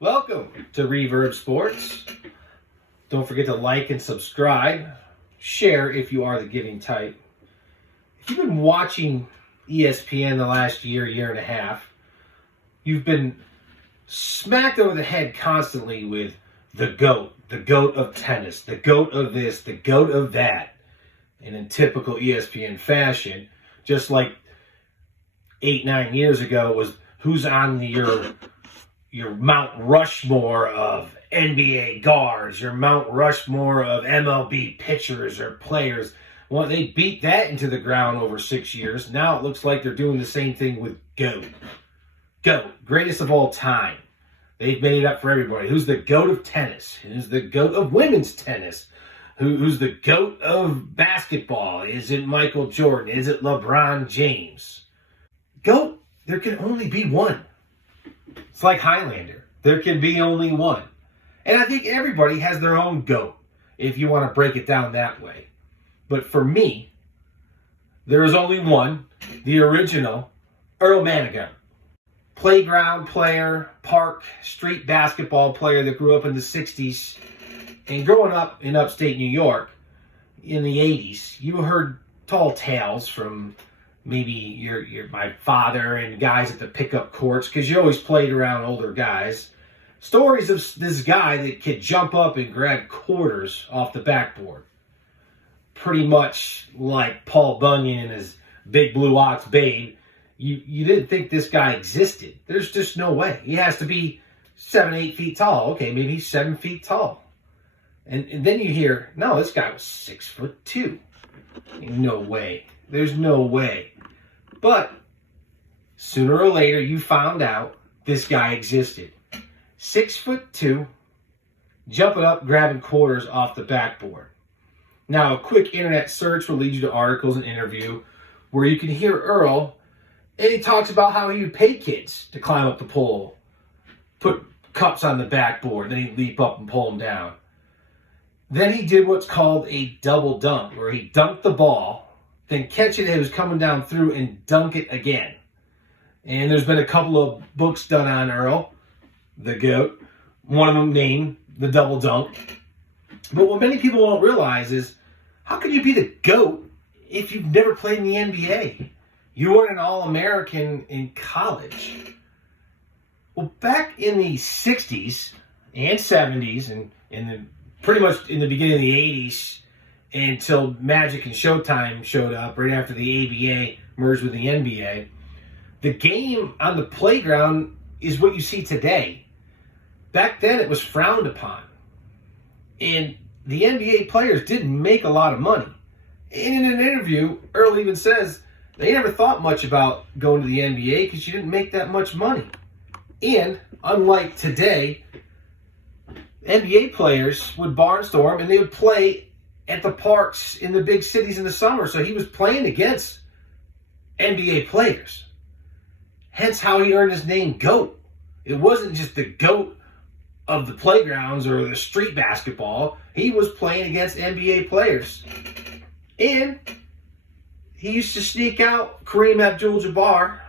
Welcome to Reverb Sports. Don't forget to like and subscribe. Share if you are the giving type. If you've been watching ESPN the last year and a half, you've been smacked over the head constantly with the GOAT of tennis, the GOAT of this, the GOAT of that. And in typical ESPN fashion, just like 8-9 years ago, was who's on your Mount Rushmore of NBA guards, your Mount Rushmore of MLB pitchers or players. Well, they beat that into the ground over 6 years. Now it looks like they're doing the same thing with GOAT. GOAT, greatest of all time. They've made it up for everybody. Who's the GOAT of tennis? Who's the GOAT of women's tennis? Who's the GOAT of basketball? Is it Michael Jordan? Is it LeBron James? GOAT, there can only be one. It's like Highlander. There can be only one. And I think everybody has their own GOAT, if you want to break it down that way. But for me, there is only one, the original Earl Manigault. Playground player, park, street basketball player that grew up in the 60s. And growing up in upstate New York in the 80s, you heard tall tales from maybe my father and guys at the pickup courts, because you always played around older guys. Stories of this guy that could jump up and grab quarters off the backboard. Pretty much like Paul Bunyan and his Big Blue Ox Babe. You didn't think this guy existed. There's just no way. He has to be 7-8 feet tall. Okay, maybe he's 7 feet tall. And then you hear, no, this guy was 6'2". No way. There's no way. But sooner or later, you found out this guy existed. 6'2", jumping up, grabbing quarters off the backboard. Now, a quick internet search will lead you to articles and interview where you can hear Earl, and he talks about how he would pay kids to climb up the pole, put cups on the backboard, then he'd leap up and pull them down. Then he did what's called a double dunk, where he dunked the ball, then catch it as it was coming down through and dunk it again. And there's been a couple of books done on Earl, the GOAT. One of them named The Double Dunk. But what many people don't realize is, how can you be the GOAT if you've never played in the NBA? You weren't an All-American in college. Well, back in the 60s and 70s, and pretty much in the beginning of the 80s, until Magic and Showtime showed up right after the ABA merged with the NBA, the game on the playground is what you see today. Back then, it was frowned upon. And the NBA players didn't make a lot of money. And in an interview, Earl even says they never thought much about going to the NBA because you didn't make that much money. And unlike today, NBA players would barnstorm and they would play at the parks in the big cities in the summer. So he was playing against NBA players. Hence how he earned his name GOAT. It wasn't just the GOAT of the playgrounds or the street basketball. He was playing against NBA players. And he used to sneak out. Kareem Abdul-Jabbar,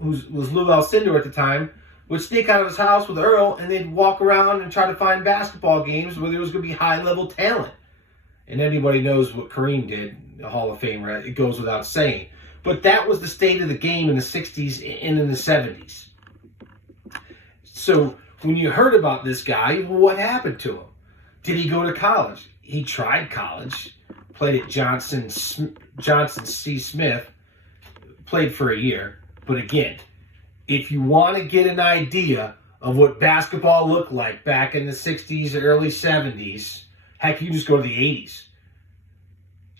who was Lou Alcindor at the time, would sneak out of his house with Earl, and they'd walk around and try to find basketball games where there was going to be high-level talent. And anybody knows what Kareem did, the Hall of Famer, it goes without saying. But that was the state of the game in the 60s and in the 70s. So when you heard about this guy, what happened to him? Did he go to college? He tried college, played at Johnson C. Smith, played for a year. But again, if you want to get an idea of what basketball looked like back in the 60s, early 70s, heck, you just go to the 80s.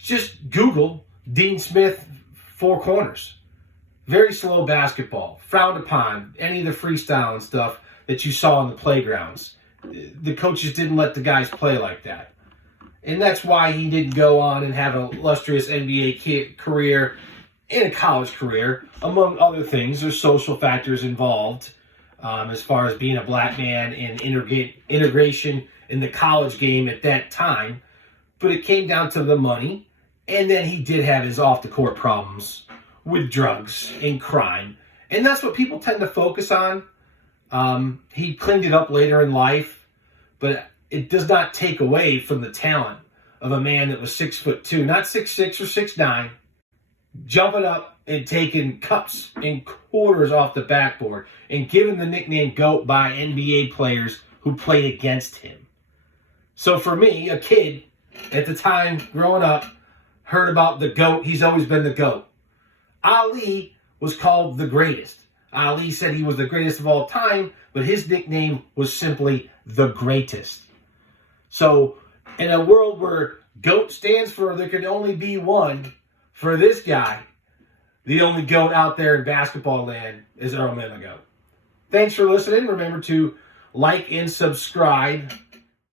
Just Google Dean Smith Four Corners. Very slow basketball, frowned upon, any of the freestyle and stuff that you saw in the playgrounds. The coaches didn't let the guys play like that. And that's why he didn't go on and have an illustrious NBA career and a college career. Among other things, there's social factors involved as far as being a black man and integration in the college game at that time. But it came down to the money. And then he did have his off-the-court problems with drugs and crime. And that's what people tend to focus on He cleaned it up later in life, but it does not take away from the talent of a man that was 6'2", not 6'6" or 6'9", jumping up and taking cups and quarters off the backboard and given the nickname GOAT by NBA players who played against him. So for me, a kid at the time growing up, heard about the GOAT. He's always been the GOAT. Ali was called the greatest. Ali said he was the greatest of all time, but his nickname was simply the greatest. So in a world where GOAT stands for there can only be one, for this guy, the only GOAT out there in basketball land is Earl Manigault. Thanks for listening. Remember to like and subscribe